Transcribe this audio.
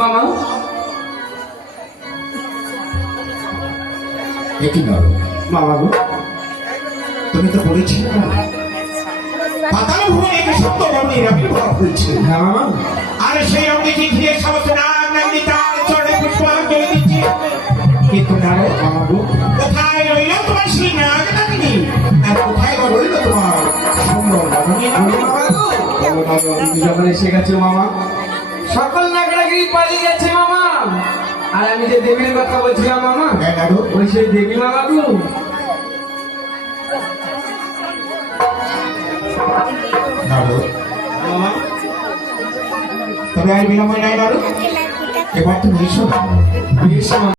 মামা একই নয় মামা গো, তুমি তো বলেছিলে পাতাল ভূমি একে সত্য অগ্নির আবির্ভাব হয়েছে। হ্যাঁ মামা, আর সেই অগ্নিকে ঘিরে সমস্ত নাগী তার চরণে পুষ্পাঞ্জলি দিচ্ছে। কিন্তু নারদ মামা গো, কোথায় রইল তোমার সেই নাগিনী, আর কোথায় বা রইল তোমার সুন্দর নাগিনী? যখন এসে গেছে মামা, সকল নাগরাগিরি পালিয়ে গেছে মামা। আর আমি যে দেবীর কথা বলছিলাম মামা, হ্যাঁ নারদ, ওই সেই দেবী মামা গো। নারদ মামা, তবে আর বিলম্ব নাই নারদ, এবার তুমি এসো। বেশ মামা।